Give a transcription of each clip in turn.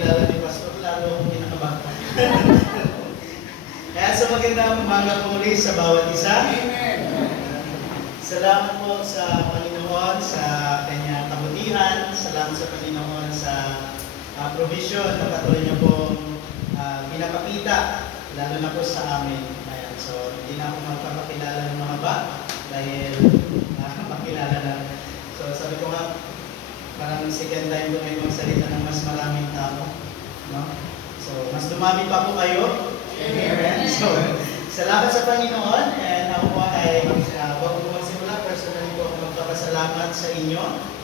napakilala ni Pastor, lalo akong kinakabahan. Kaya sa magandang umaga po muli sa bawat isa. Salamat po sa Panginoon sa kanyang kabutihan. Salamat sa Panginoon sa provision na patuloy niya pong pinapakita, lalo na po sa amin. Ayan, so, hindi na ako magpapakilala ng mahaba dahil makilala na. So, sabi ko nga, parang second time ko ngayon magsalita ng mas maraming tao. No? So, mas dumami pa po kayo. Amen. So, salamat sa Panginoon. And ako po ay, bago po magsimula, personally po ako magpapasalamat sa inyo,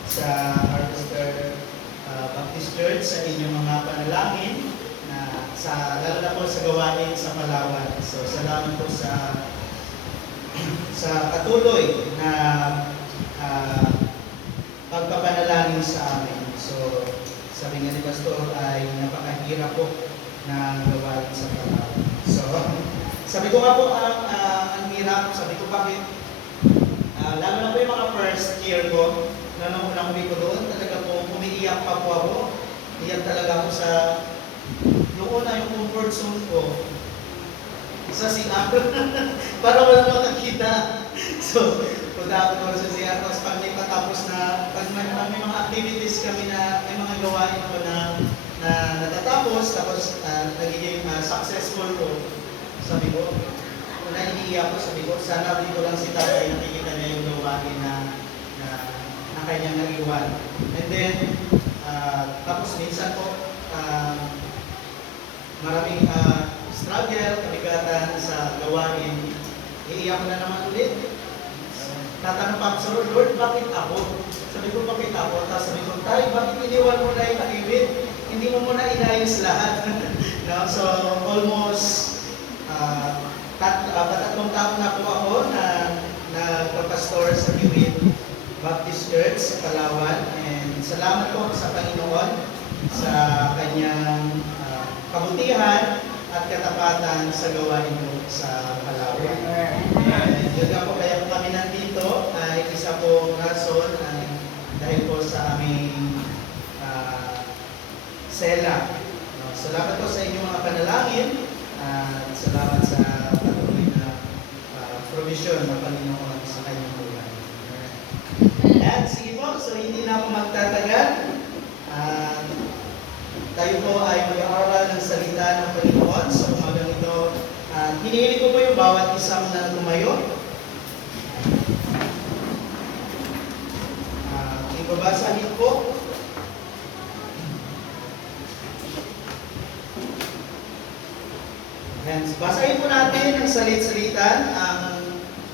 sa Harvester Baptist Church, sa inyong mga panalangin, na lalo na po sa gawain sa Palawan. So, salamat po sa patuloy na pagpapanalangin sa amin. So, sabi nga ni Pastor ay napakahirap po na gawain sa Palawan. So, sabi ko nga po ang hirap, sabi ko bakit, lalo na po yung mga first year ko, na nung unang uwi ko doon, talaga po umiiyak pa po ako. Iyak talaga ako sa, noong una yung comfort zone ko, sa CR, para wala makakita. So, punta ako sa CR, tapos pag may patapos na, pag may mga activities kami na, may mga gawain ko na natatapos, tapos nagiging successful ko, sabi ko, una iniiyak ko, sabi ko, sana dito lang si tatay nakikita niya yung gawain na kanyang nag-iwan. And then, tapos minsan po, maraming struggle, kabigatan sa gawain, iiyak ko na naman ulit. Tatanong pa sa Lord, bakit ako? Sabi ko, bakit ako? Tapos sabi ko, Tay, bakit iniwan mo na yung akibit? Hindi mo muna inayos lahat. No? So, almost tatlong taon na po ako na nagpapastor sa Kiwit Baptist Church sa Palawan. And salamat po sa Panginoon sa kanyang kabutihan at katapatan sa gawain mo sa Palawan. And yun nga po, kaya po kami nandito ay isa pong rason dahil po sa aming sela. No, salamat po sa inyong mga panalangin at salamat sa patuloy na provision ng Panginoon sa kanyang buhay. At sige po, so hindi na ako magtatagal. Tayo po ay mag-aaral ng salita ng Panginoon sa umagang ito. Hinihiling ko po yung bawat isang na tumayo. Ibabasahin po. Ayan, basahin po natin ang salit-salitan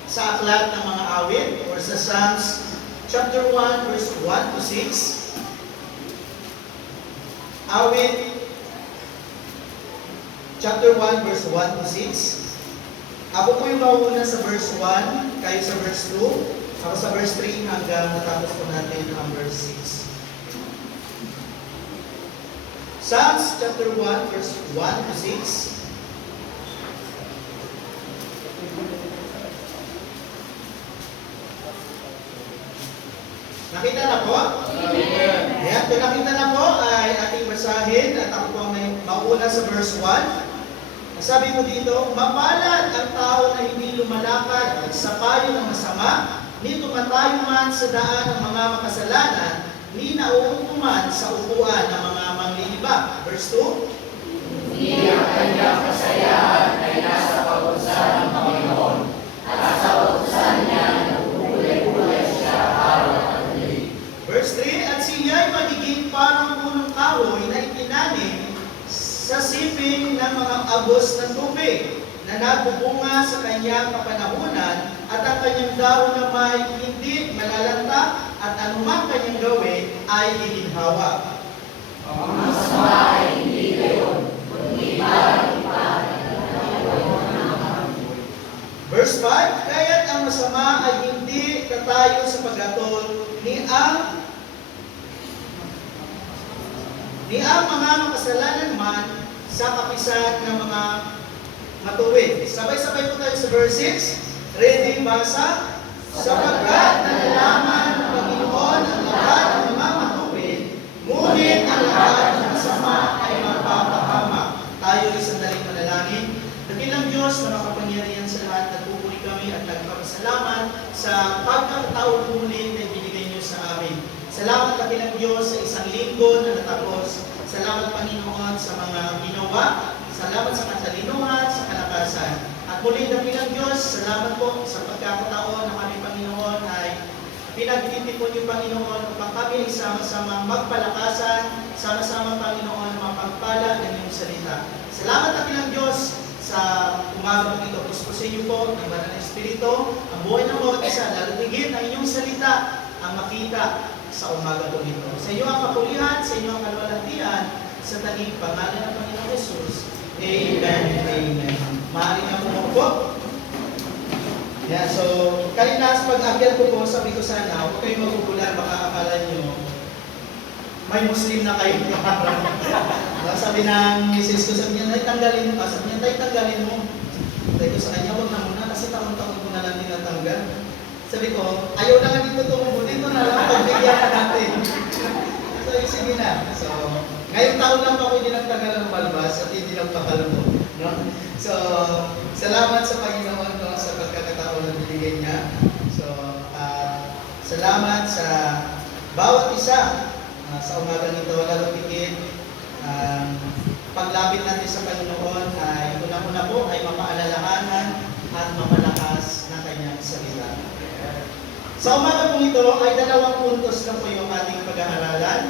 sa aklat ng mga awit or sa Psalms chapter 1 verse 1 to 6. Awit chapter 1 verse 1 to 6. Ako po yung mauuna sa verse 1, kayo sa verse 2, ako sa verse 3 hanggang matapos po natin ang verse 6. Psalms chapter 1 verse 1 to 6. Nakita na po? Ayan, kung nakita na po ay ating basahin at ako po ang mauuna sa verse 1. Sabi mo dito, mapalad ang tao na hindi lumalakad sa payo ng masama, ni tumatayo man sa daan ng mga makasalanan, ni nauupo man sa upuan ng mga manglilibak. Verse 2. Hindi ang kanyang kasayahan ay nasa pag-usan ng Panginoon, at sa pag-usan niya nagpupulay-pulay siya araw at gabi. Verse 3, at siya'y magiging parang punong kahoy na itinanim sa siping ng mga agos ng tubig, na nagbubunga sa kanyang kapanahunan, at ang kanyang dahon na may hindi malalanta, at anumang kanyang gawin ay higinhawa. Ang masama ay hindi gayon, kundi parang ipahan. Verse 5, kaya't ang masama ay hindi tatayo sa paghatol, ni ang mga makasalanan man sa kapisan ng mga matuwid. Sabay-sabay po tayo sa verse 6. Ready, basa? Sapagkat nalalaman ng Panginoon ang lahat ng mga matuwid, ngunit ang lahat ng masama ay natapos. Salamat Panginoon sa mga ginawa. Salamat sa katalinuhan, sa kalakasan. At muli dakilang Diyos, salamat po sa pagkakataon na kami Panginoon ay pinagtitipon niyo Panginoon upang kami ay sama-sama magpalakasan, sama-sama Panginoon mapagpala ng iyong salita. Salamat dakilang Diyos sa umaga po ito. Puspusin niyo po ng banal na Espiritu ang buhay ng bawat isa, lalo higit ang inyong salita ang makita sa umaga po ito. Sa iyo ang kapulihan, sa iyo ang kalwalhatian, sa taging pangalan ng Panginoong Jesus. Amen and amen. Maaari na po. Yeah, so, kanina sa pag-akyat ko po, sabi ko sana, huwag kayong magugulan, baka akala nyo, may Muslim na kayo. Sabi ng misis ko, sabi niya, tanggalin mo. Sabi niya, tanggalin mo. Sabi ko sa kanya, huwag na muna, kasi taon-taon ko na lang tinatanggal. Sabi ko, ayaw na nga dito tumubo, dito na lang, pagbigyan na natin. So, sige na. So, ngayong taon lang ako hindi nagtagal ng balbas at hindi nagpakalbo. No? So, salamat sa Panginoon no, sa pagkakataon na binigay niya. So, salamat sa bawat isa sa umaga nito, lalo higit paglapit natin sa Panginoon ay unang-una po ay mapaalalahanan at mapalakas ng kanyang salita. Sa umaga po ito ay dalawang puntos na po yung ating pag-aaralan.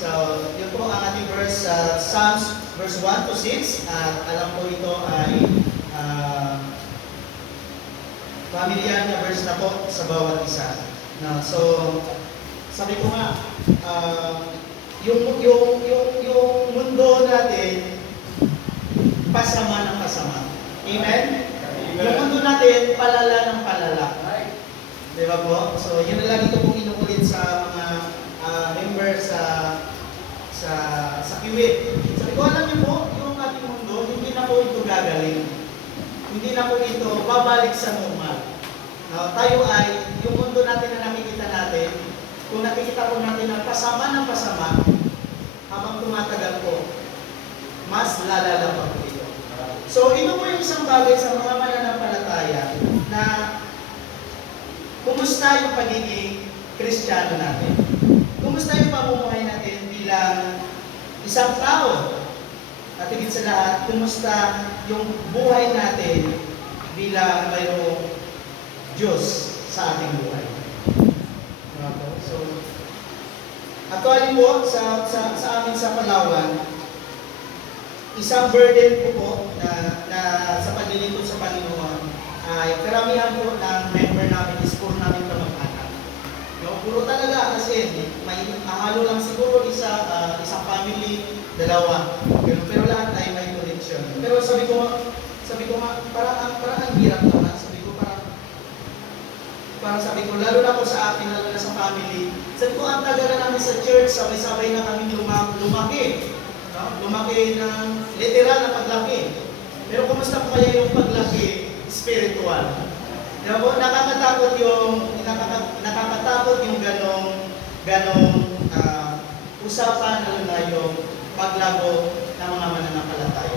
So, yun po ang ating verse, Psalms verse 1 to 6. At alam po ito ay familiar na verse na po sa bawat isa. No, so, sabi ko nga, yung mundo natin, pasama ng pasama. Amen? Yung mundo natin, palala ng palala. Di ba po? So, yun na lang ito pong inuulit sa mga members sa kiwit. Sabi ko, alam niyo po, yung ating mundo, hindi na po ito gagaling. Hindi na po ito babalik sa normal. Tayo ay, yung mundo natin na nakikita natin, kung nakikita po natin na pasama ng pasama, habang tumatagal po, mas lalala pa po ito. So, ito po yung isang bagay sa mga mananampalataya na kumusta yung pagiging Kristiyano natin? Kumusta yung pamumuhay natin bilang isang tao? At higit sa lahat, kumusta yung buhay natin bilang mayroong Diyos sa ating buhay? So, actually po, sa amin sa Palawan, isang burden po na sa paglilingkod sa Panginoon ay karamihan po ng member namin is puro namin kamag-anak. No, puro talaga kasi may ahalo lang siguro isang family, dalawa. Pero lahat ay may connection. Pero sabi ko nga, parang ang hirap naman. Parang sabi ko, lalo na po sa akin, lalo na sa family. Sabi ko, ang tagal na namin sa church, sabay-sabay na kami lumaki. No? Lumaki ng literal na paglaki. Pero kumusta po kaya yung paglaki spiritual? Diba po, nakakatakot yung ganong usapan, lalo na yung paglago ng mga mananampalataya.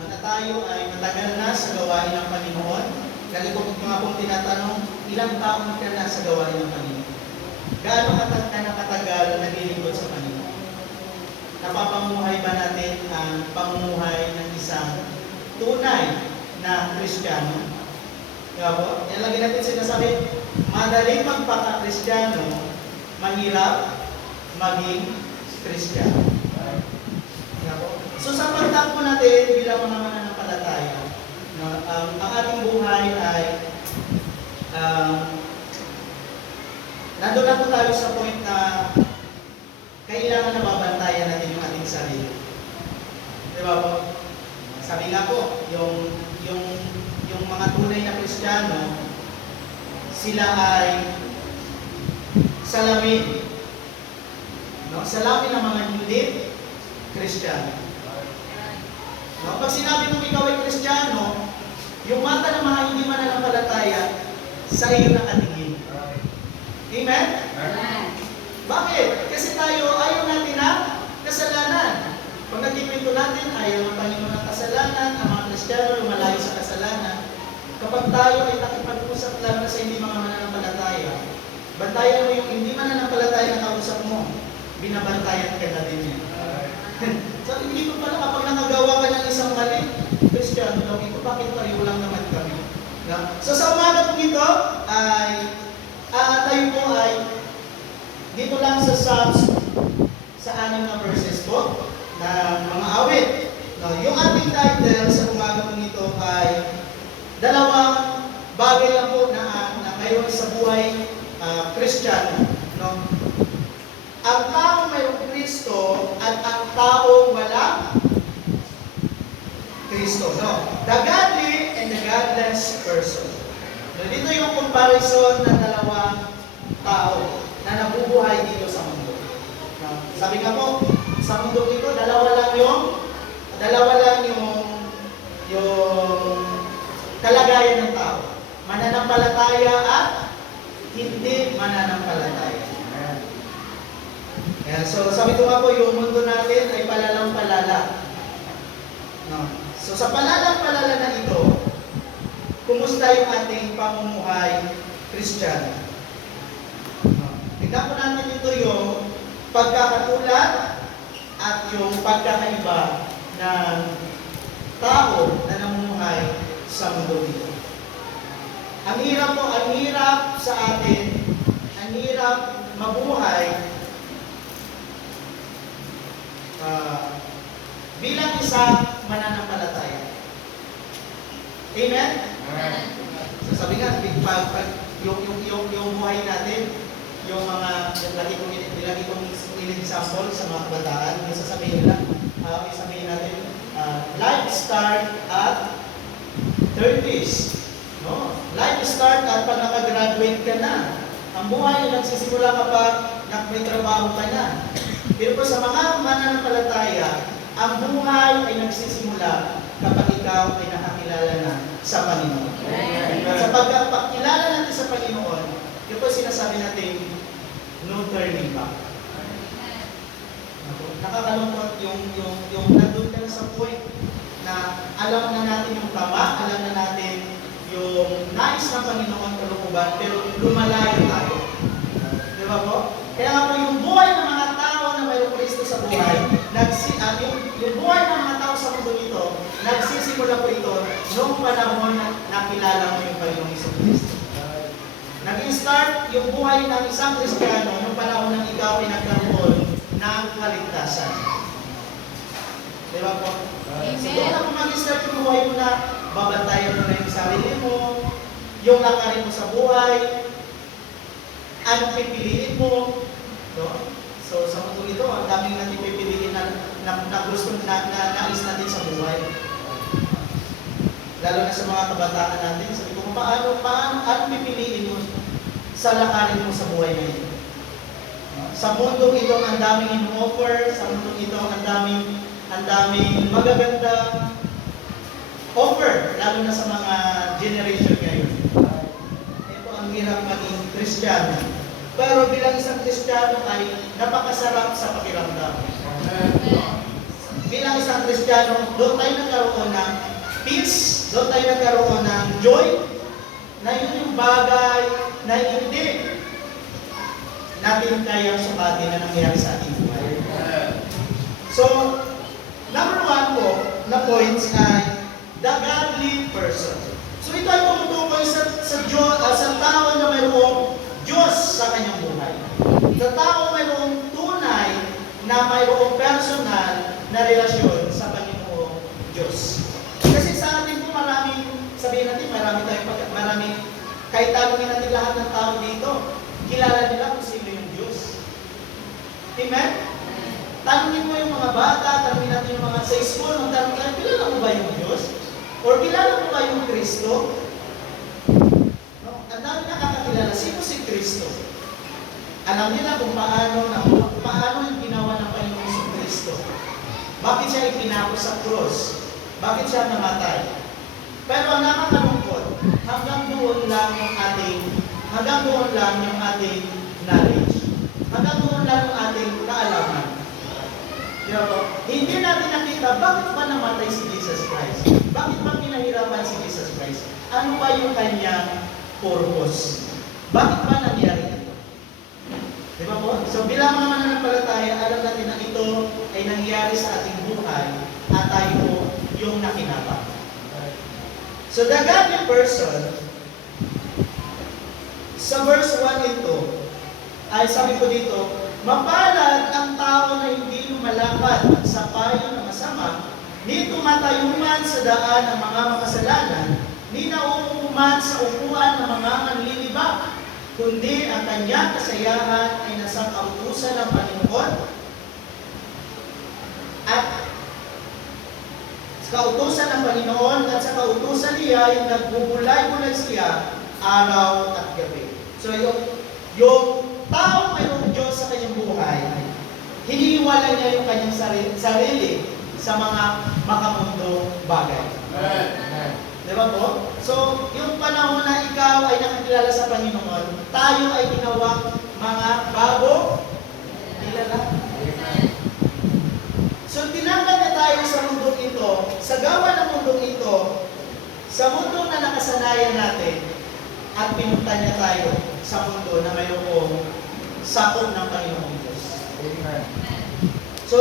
Na tayo ay matagal na sa gawain ng Panginoon. Dahil ko mga pong tinatanong, ilang taon ka na sa gawain ng Panginoon? Gaano ka na katagal naglilingkod sa Panginoon? Napapamuhay ba natin ang pamumuhay ng isang tunay na Kristiyano? Diba po? Yan lagi natin sinasabi, madaling magpaka-Kristiyano, mahirap maging Kristiyano. Diba po? So sa pagtakbo natin bilang mga mananampalataya, ang ating buhay ay nandun na po tayo sa point na kailangan na babantayan natin yung ating sarili. Diba po? Sabi nga po, yung mga tunay na Kristiyano, sila ay salamin. No? Salamin ng mga hindi Kristiyano. No? Pag sinabi nung ikaw ay Kristiyano, yung mata ng mga hindi mananampalataya, sa iyo nakatingin. Amen? Amen? Bakit? Kasi tayo, ayaw natin na kasalanan. Pag nagkikwento natin, ayaw ng Panginoon ng kasalanan, ang mga Kristiyano lumalayo sa kasalanan. Kapag tayo ay nakipag-usap lang na sa hindi mga mananampalataya, bantayan mo yung hindi mananampalataya na kausap mo, binabantayan ka na din yan. Kristiyano lang ito, bakit pareho lang naman kami? No? So sa umaga po ito ay tayo po ay dito lang sa Psalms sa 6 na verses po na mga awit. No, yung ating title sa umaga po nito ay dalawang bagay lang po na ngayon sa buhay Kristiyano. No? Ang taong mayroong Kristo at ang taong walang Kristo. No? The godly and the godless person. So, dito yung comparison ng dalawang tao na nabubuhay dito sa mundo. No? Sabi nga po, sa mundo dito, dalawa lang yung kalagayan ng tao. Mananampalataya at hindi mananampalataya. Ayan. So, sabi ko nga po, yung mundo natin ay palalang-palala. No? So, sa palalang-palala na ito, kumusta yung ating pamumuhay Kristiyano? No? Tignan po natin ito yung pagkakatulad at yung pagkakaiba ng tao na namumuhay sa mundo dito. Ang hirap sa atin, ang hirap mabuhay bilang isang mananampalataya. Amen? Amen. So sabi nga, yung buhay natin, yung mga, lagi kong in-example sa mga kabataan, yung sasabihin natin, life start at 30s. No? Life start at pag nakagraduate ka na. Ang buhay ay nagsisimula kapag may trabaho ka na. Pero po sa mga mananampalataya, ang buhay ay nagsisimula kapag ikaw ay nakakilala na sa Panginoon. Sa pagkakilala natin sa Panginoon, yun po sinasabi natin, no turning back. Nakakalungkot yung nandun ka na sa point na alam na natin yung tama, alam na natin yung nais ng Panginoon kalooban, pero lumalayo tayo. Di ba po? Kaya nga po yung buhay ng mga tao na mayroong Kristo sa buhay, yung buhay ng mga tao sa mundo nito, nagsisimula po ito noong panahon na nakilala mo yung Panginoong Kristo. Nag-start yung buhay ng isang Kristiyano noong panahon na ikaw ay nagkaroon ng kaligtasan. Di ba po? So doon na po mag-start yung buhay mo na babantayan mo na yung sarili mo, yung lakarin mo sa buhay, anong pipiliin mo. No? So sa mundo ito, ang daming natin pipiliin na gusto na nais natin sa buhay. Lalo na sa mga kabataan natin, sabi ko, paano pipiliin mo sa lakarin mo sa buhay ngayon? Sa mundo ito, ang daming in-offer, sa mundo ito, ang daming magagandang offer, lalo na sa mga generation ngayon. Ito ang hirap maging Kristiyano. Pero bilang isang Kristiyano ay napakasarap sa pakiramdam. Bilang isang Kristiyano, doon tayo nagkaroon ng peace, doon tayo nagkaroon ng joy, na yun yung bagay na hindi natin kayang sukatin na nangyari sa ating buhay. So, number 1 po na points ay the godly person. So ito ay tumutukoy sa tao na mayroong Diyos sa kanyang buhay. Sa tao mayroong tunay na mayroong personal na relasyon sa Panginoong Diyos. Kasi sa atin po sabihin natin, kahit tanongin natin lahat ng tao dito, kilala nila kung sino yung Diyos. Amen? Tanungin mo yung mga bata, tanungin natin yung mga sa school, magtanong tayo, kilala mo ba yung Diyos? Or kilala mo ba yung Kristo? No? Ang dami nakakakilala, sino si Kristo? Alam nila kung paano yung ginawa ng Panginoon si Kristo. Bakit siya ipinako sa cross? Bakit siya namatay? Pero ang nakakalungkot, hanggang doon lang yung ating knowledge. Hanggang doon lang yung ating kaalaman. Hindi natin nakita, bakit ba namatay si Jesus Christ? Bakit ba pinahirapan si Jesus Christ? Ano ba yung kanyang purpose? Bakit ba nangyari ito? Di ba po? So bilang mga mananampalataya, alam natin na ito ay nangyari sa ating buhay at tayo po yung nakinabang. So the godly person, sa verse 1 ito, ay sabi ko dito, mapalad ang tao na hindi lumalakad sa payo ng masama, ni tumatayuman sa daan ng mga makasalanan, ni nauuman sa upuan ng mga manlilibak, kundi ang kanyang kasayahan ay nasa kautusan ng Panginoon at sa kautusan ng Panginoon at sa kautusan niya yung nagbubulay-bulay siya araw at gabi. So yung taong mayroong Diyos sa kanyang buhay, hinihiwala niya yung kanyang sarili sa mga makamundong bagay. Amen. Diba po? So, yung panahon na ikaw ay nakakilala sa Panginoon, tayo ay ginawang mga bago nilala. So, tinanggal na tayo sa mundong ito, sa gawa ng mundong ito, sa mundong na nakasanayan natin, at pinunta niya tayo sa mundo na mayroong sakop ng Panginoong Diyos. Amen. So,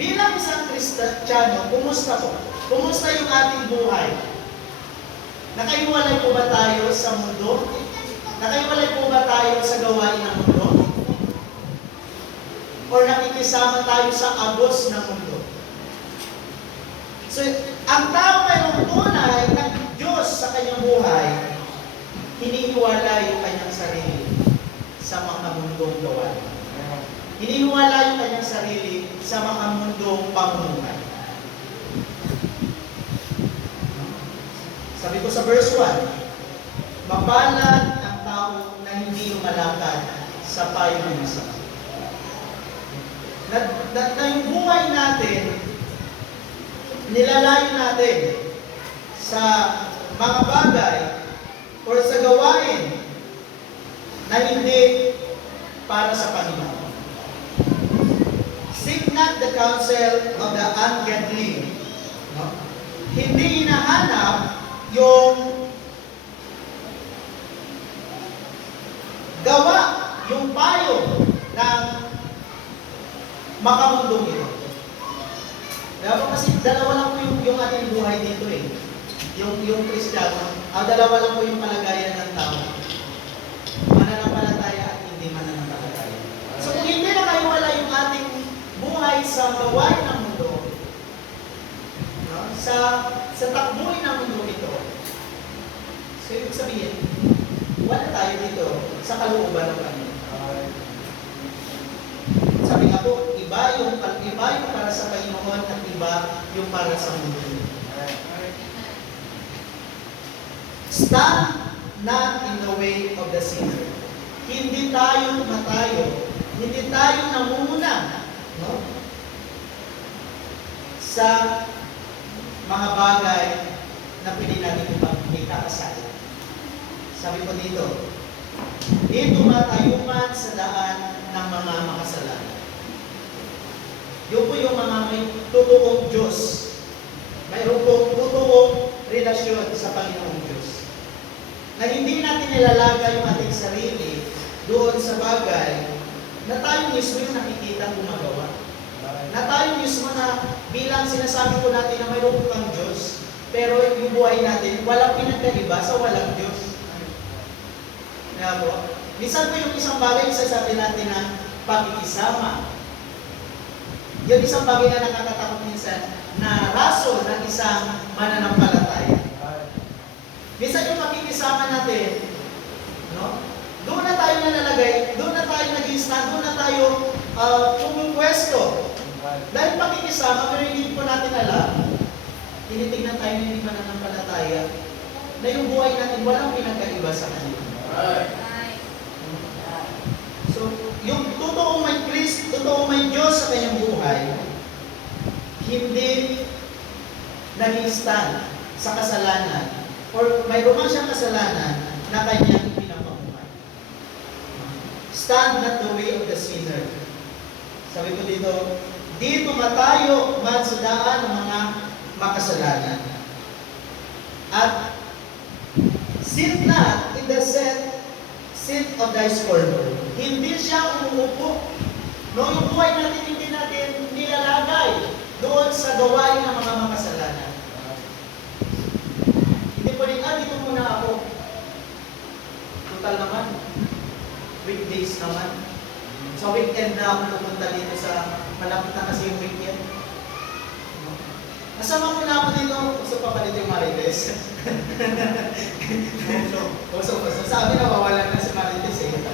bilang isang Kristiyano, kumusta po? Kumusta yung ating buhay? Nakaiwalay po ba tayo sa mundo? Nakaiwalay po ba tayo sa gawain ng mundo? Or nakikisama tayo sa agos ng mundo? So, ang tao mayroong tunay ng Diyos sa kanyang buhay, hinihiwala yung kanyang sarili sa mga mundong gawain. Hinihiwala yung kanyang sarili sa mga mundong pamumuhay. Sabi ko sa verse 1, mapalad ang tao na hindi lumalakad sa payo ng masama. Na yung buhay natin, nilalayo natin sa mga bagay o sa gawain na hindi para sa Panginoon. Seek not the counsel of the ungodly. No? Hindi hinahanap yung gawa, yung payo ng makamundong ito. Diba? Kasi dalawa lang po yung ating buhay dito eh. Yung Kristiyano, dalawa lang po yung kalagayan ng tao. Mananampalataya at hindi mananampalataya. So kung hindi na kayo wala yung ating buhay sa gawain ng mundo, no? sa takbuhin ng mundo ito, so ibig sabihin, wala tayo dito sa kalooban ng Panginoon. Sabi nga po, iba yung para sa Panginoon at iba yung para sa mundo. Stand not in the way of the sinner. Hindi tayo tumatayo, hindi tayo namumuna, no? Sa mga bagay na pwede natin ipagkakasala. Sabi ko dito, di tumatayuman sa daan ng mga makasalanan. Yun po yung mga may totoong Diyos. Mayroon pong totoong relasyon sa Panginoong Diyos. Na hindi natin nilalagay yung ating sarili doon sa bagay na tayo mismo yung nakikita gumagawa. Na tayo mismo na bilang sinasabi ko natin na mayroon kang Diyos, pero yung buhay natin, walang pinagkaiba sa walang Diyos. Kaya po, minsan po yung isang bagay, sasabi natin na pagkikisama. Yung isang bagay na nakakatakot minsan, na rason ng isang mananampalataya. Minsan yung pakikisama natin, no? Doon na tayo nalalagay, doon na tayo nag-stand, doon na tayo pumupwesto. Dahil pakikisama, pero hindi po natin alam, tinitignan tayo hindi mananampalataya, na yung buhay natin walang pinagkaiba sa kanila. So, yung totoong may Kristo, totoong may Diyos sa kanyang buhay, hindi nag-stand sa kasalanan or mayroon man siyang kasalanan na kanyang pinapamuhay. Stand not the way of the sinner. Sabi ko dito, di tumatayo man sa daan ng mga makasalanan. At sit not in the seat of thy scorner. Hindi siya umuupo. No, yung buhay natin hindi natin nilalagay doon sa gawain ng mga makasalanan. Hindi po weekend na ako pupunta dito sa malapit na kasi yung weekend. Kasama mo na ako dito, gusto pa pa dito yung Marites. So, sabi na mawalan na si Marites eh.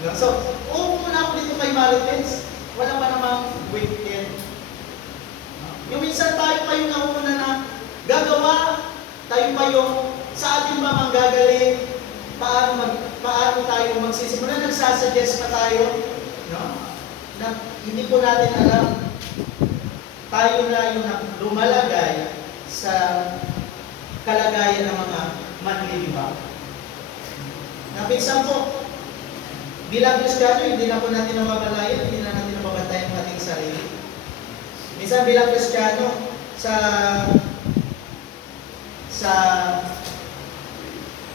No? So, uupo muna ako dito kay Marites. Wala pa namang weekend. Yung minsan tayo pa yung nauna na gagawa, tayo pa yung sa ating ba manggagaling, paano tayo magsisimula, nagsasuggest pa tayo, no? Na hindi po natin alam, tayo na yung lumalagay sa kalagayan ng mga manlilibak. Napinsan po, bilang Kristiyano, hindi na po natin namamalayan, hindi na natin nababantayan ang ating sarili. Minsan bilang Kristiyano, sa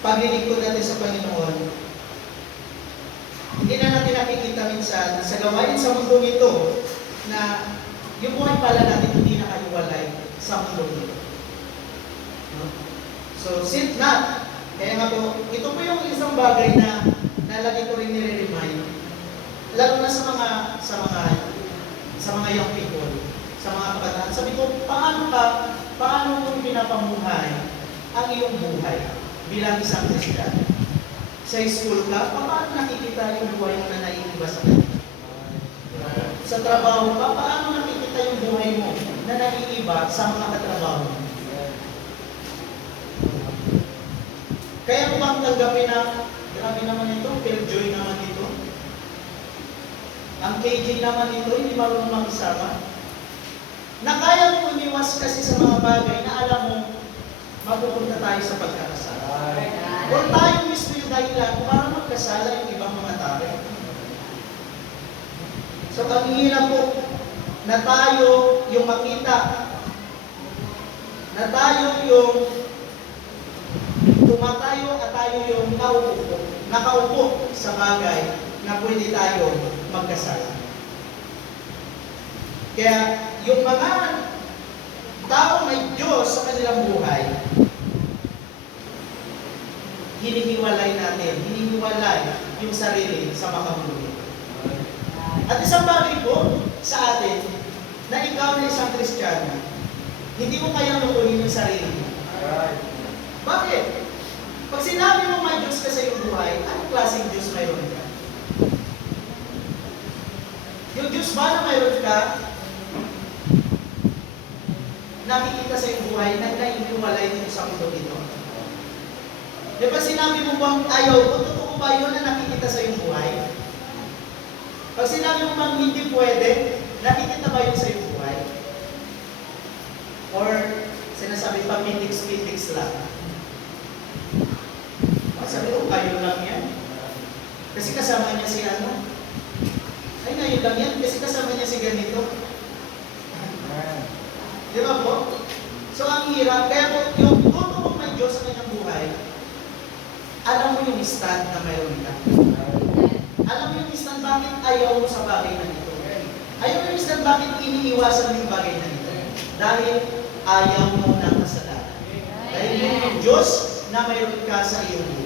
paglilingkod natin sa Panginoon, hindi na natin nakikita minsan sa gawain sa mundo nito na yung buhay pala natin hindi nakaiwalay sa mundo nito. No? So, since not, kaya nga po, ito po yung isang bagay na lagi ko rin nire-remind, lalo na sa mga young people, sa mga kabataan. Sabi ko, paano mo pinapamuhay ang iyong buhay bilang isang Kristiyano? Sa school ka, paano nakikita yung buhay mo na naiiba sa kanya? Sa trabaho ka, paano nakikita yung buhay mo na naiiba sa mga katrabaho mo? Kaya mo bang tanggapin na grabe naman ito, Killjoy naman ito? Ang KJ naman ito, hindi marunong makisama? Na kaya mo umiwas kasi sa mga bagay na alam mo, mapupunta tayo sa pagkakasala. O tayo mismo yung dahilan para magkasala yung ibang mga tao. So, ang hirap po na tayo yung makita, na tayo yung tumatayo at tayo yung nakaupo sa bagay na pwede tayo magkasala. Kaya, yung mga tao may Diyos sa kanilang buhay, hinihiwalay natin, hinihiwalay yung sarili sa makamulo. At isang bagay po sa atin, na ikaw na isang Kristiyano, hindi mo kayang lukuhin yung sarili mo. Bakit? Pag sinabi mo may Diyos ka sa iyong buhay, anong klaseng Diyos mayroon ka? Yung Diyos ba na mayroon ka, nakikita sa iyong buhay na naiiwalay mo sa mundo nito? Di ba sinabi mo bang ayaw ko, totoo ba yun na nakikita sa iyong buhay? Pag sinabi mo bang hindi pwede, nakikita ba yun sa iyong buhay? Or sinasabi pa pitix-pitix lang? Sabi ko, kayo lang yan. Kasi kasama niya si ano? Ay, ngayon lang yan. Kasi kasama niya si ganito. Di ba po? So, ang hirap. Kaya po, yung totoong may Diyos sa kanyang buhay, alam mo yung stand na mayroon ka. Alam mo yung stand bakit ayaw mo sa bagay na ito. Ayaw mo yung stand bakit iniiwasan mo yung bagay na ito. Dahil ayaw mo ng kasalanan. Dahil yung Diyos na mayroon ka sa iyong buhay.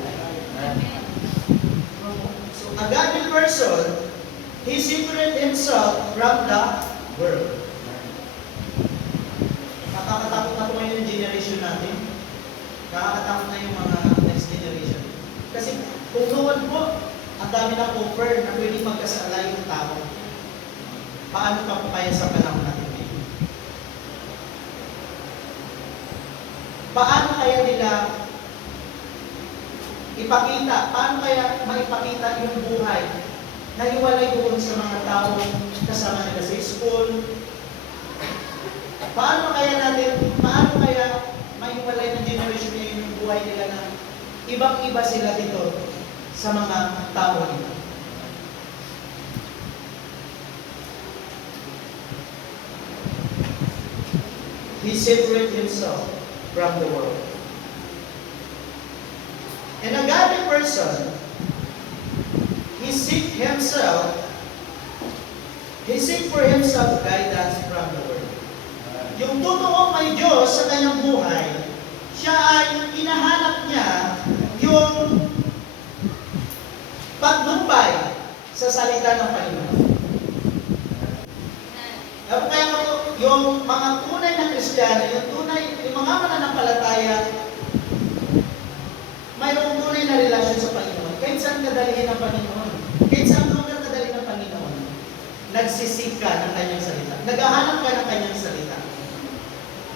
So, a godly person, he separated himself from the world. Nakakatakot na po ngayon yung generation natin. Nakakatakot na yung mga next generation. Kasi kung noon po, ang dami ng offer na pwede magkasala yung tao. Paano pa po kaya sa panahon natin ngayon? Paano kaya nila ipakita, paano kaya maipakita yung buhay na hiwalay doon sa mga tao kasama nila sa school? Paano kaya maiwalay ng generation ngayon yung buhay nila na ibang-iba sila dito sa mga tao nila? He separated himself from the world. And a godly person, he seek for himself guidance from the Word. Yung totoong may Diyos sa kanyang buhay, siya ay hinahanap niya yung pagnumbay sa salita ng Panginoon. Kaya nga po, yung mga tunay na Kristiyano, yung mga mananampalataya, mayroong tunay na relasyon sa Panginoon. Kahit saan kadalihin ng Panginoon, kahit saan lugar kadalihin ng Panginoon, nagsisik ka ng kanyang salita. Naghahanap ka ng kanyang salita.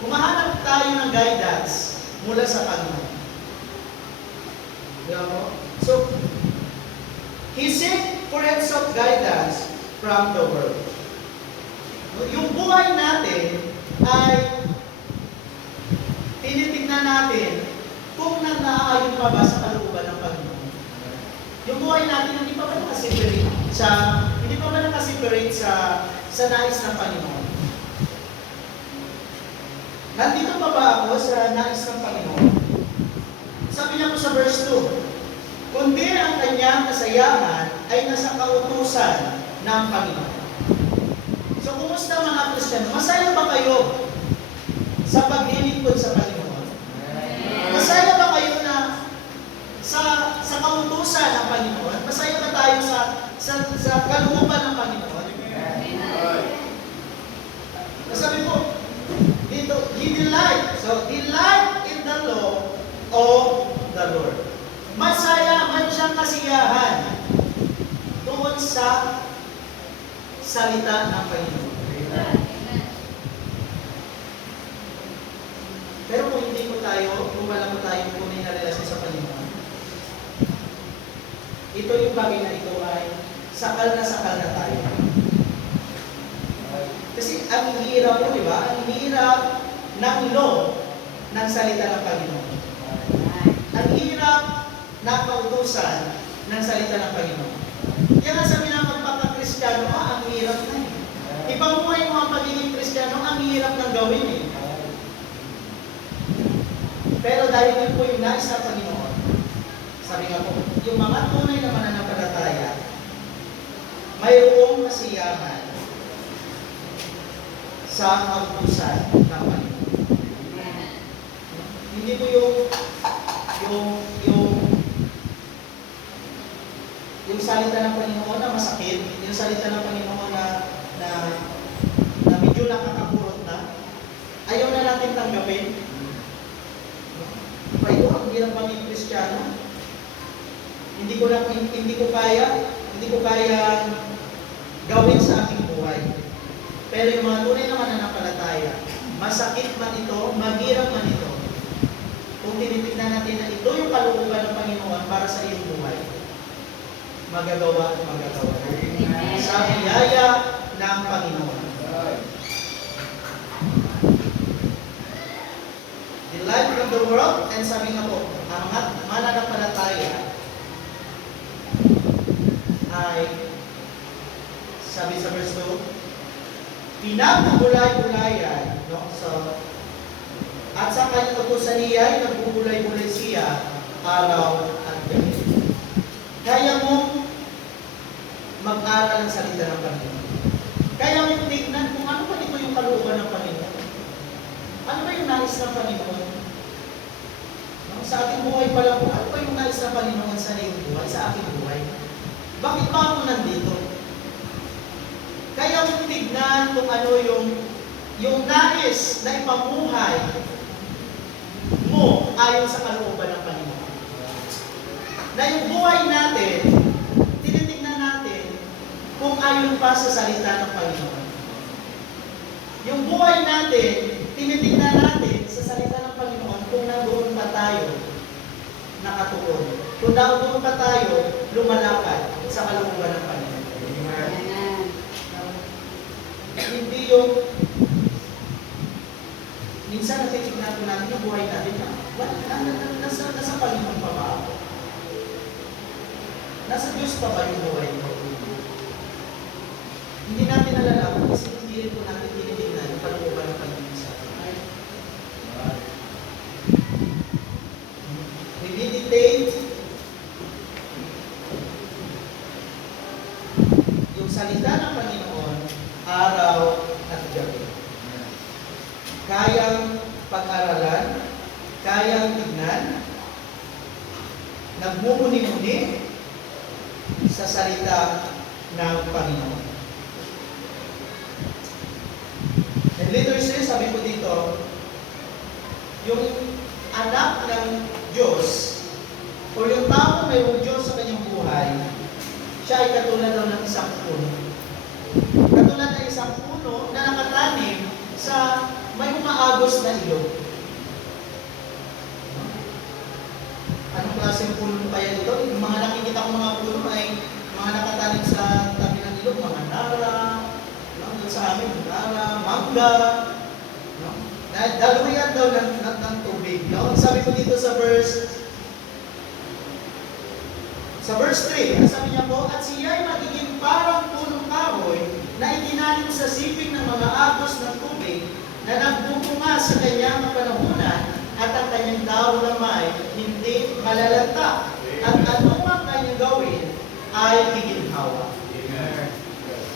Humahanap tayo ng guidance mula sa Panginoon. Diba mo? So, he seek for of guidance from the world. Yung buhay natin ay tinitignan natin kung nag-aayon pa ba sa kalooban ng Panginoon. Yung buhay natin hindi pa ba nakasiperate sa nais ng Panginoon. Nandito pa ba ako sa nais ng Panginoon? Sabi niya po sa verse 2, kundi ang kanyang kasayahan ay nasa kautusan ng Panginoon. So, kumusta mga Kristiyano? Masaya ba kayo sa paglilingkod sa Panginoon? Masaya ba kayo na sa kautusan ng Panginoon? Masaya ba tayo sa kalooban ng Panginoon? Sabi po, dito, he delight. So, delight in the law of the Lord. Masaya man siyang kasiyahan doon sa salita ng Panginoon. Pero kung hindi po tayo, kung wala po tayong tunay na relasyon sa Panginoon, ito yung bagay na ito ay sakal na tayo. Kasi ang hirap po, di ba? Ang hirap ng law ng salita ng Panginoon. Ang hirap ng kautusan ng salita ng Panginoon. Kaya nga sabi na magpapakristyano, ang hirap na eh. Ipamuhay mo ang pagiging Kristiyano, ang hirap ng gawin eh. Pero dahil yun po yung nais ng Panginoon, sabi nga po, yung mga tunay na mananampalataya, mayroong kasiyahan sa kautusan ng Panginoon. Hindi po yung salita ng Panginoon na masakit, yung salita ng Panginoon na medyo nakakakurot na, ayaw na natin tanggapin. Payo, ang hirap maging Kristiyano. Hindi ko kaya gawin sa aking buhay. Pero yung mga tunay na mananampalataya, masakit man ito, maghirap man ito, kung tinitignan natin na ito yung kalooban ng Panginoon para sa iyong buhay, magagawa at magagawa. Sa biyaya ng Panginoon. The light of the world, and sabi nga po, ang mananampalataya ay, sabi sa verse 2, pinagugulay-gulayan, no? So, at sa kanyang utusan niya ay nagbubulay-bulay siya araw at gabi. Kaya mo mag-aral ng salita ng Panginoon. Kaya mo tignan kung ano pa ito yung kalooban ng Panginoon. Ano ba yung nais ng Panginoon? No? Sa ating buhay pala po, ano ba yung nais ng Panginoon sa iyong buhay, sa ating buhay? Bakit ba ako nandito? Kaya mo tignan kung ano yung nais na ipamuhay mo ayon sa kalooban ng Panginoon. Na yung buhay natin, tinitignan natin kung ayon pa sa salita ng Panginoon. Yung buhay natin, tinitignan natin sa salita ng Panginoon kung nandoon pa tayo nakatuon. Kung nandoon pa tayo lumalakad sa kalooban ng Panginoon. Hindi yung minsan natitignan po natin yung buhay natin na nasa Panginoon pa ba ako? Nasa Diyos pa ba yung buhay ko? Hindi natin nalalaman kasi hindi rin po natin tinitignan yung kalooban ng Panginoon sa atin. We meditate yung salita ng Panginoon araw at gabi. Kayang pag-aralan, kayang tignan, nagmumuni-muni sa salita ng Panginoon. Literacy, sabi ko dito, yung anak ng Diyos o yung taong mayroong Diyos sa kanyang buhay, siya ay katulad daw ng isang puno. Katulad ng isang puno na nakatanim sa may umaagos na ilog. Anong klaseng puno kaya ito? Yung mga nakikita kong mga puno ay mga nakatanim sa tabi ng ilog, mga nara, no? Sa amin, nara, mangga, no? Daluyan daw ng tubig. No? Sabi ko dito sa verse 3, sabi niya po, at siya ay magiging parang punong kahoy na itinanim sa siping ng mga agos ng tubig na nagbubunga sa kanyang panahunan at ang kanyang dahon naman hindi malalanta at anumang kanyang gawin ay giginhawa.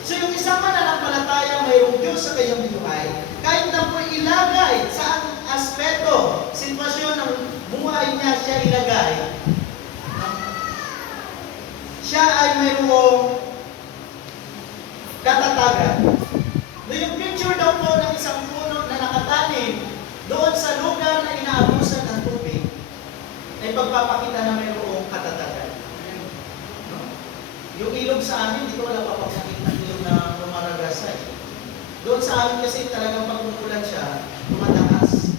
So yung isang mananampalataya mayroong Diyos sa kanyang buhay, kahit na po ilagay sa anong aspeto, sitwasyon ng buhay niya siya ilagay, siya ay mayroong katatagan. Yung picture daw po ng isang puno na nakatanim doon sa lugar na inaabusan ng tubig ay pagpapakita na mayroong katatagan. No? Yung ilog sa amin, dito wala papakita ng ilog na lumaragasay. Doon sa amin kasi talagang pagkukulan siya, tumataas.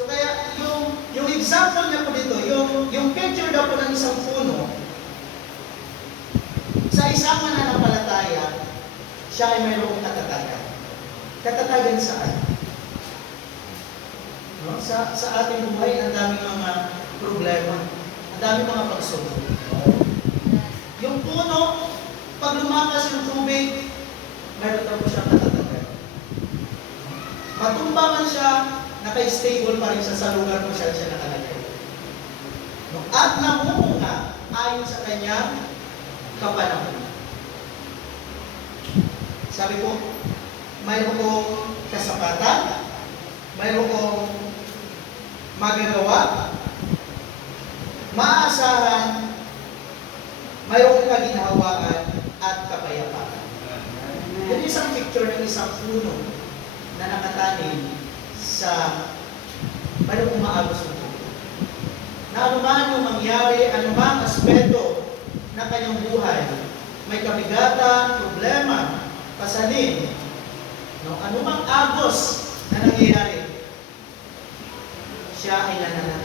So kaya yung example niya po dito, yung picture daw po ng isang puno, sa isang mananampalataya, siya ay mayroong katatagan. Katatagan saan? No? Sa ating buhay, ang daming mga problema, ang daming mga pagsubok. Yung puno, pag lumakas yung tubig, mayroon daw po siyang katatagan. Matumba man siya, naka-stable pa rin siya sa lugar kung saan siya nakalagay. No? At namumunga ayon sa kanyang kapanahon. Sabi ko, mayroong kasapatan, mayroong magagawa, maaasahan, mayroong kaginhawaan at kapayapaan. Yan isang picture ng isang puno na nakatanim sa mayroong umaagos na tubig. Na anuman yung mangyari, anumang aspeto ng kanyang buhay, may kabigatan, problema, pasalin, no? Anumang agos na nangyayari, siya ay nananatili.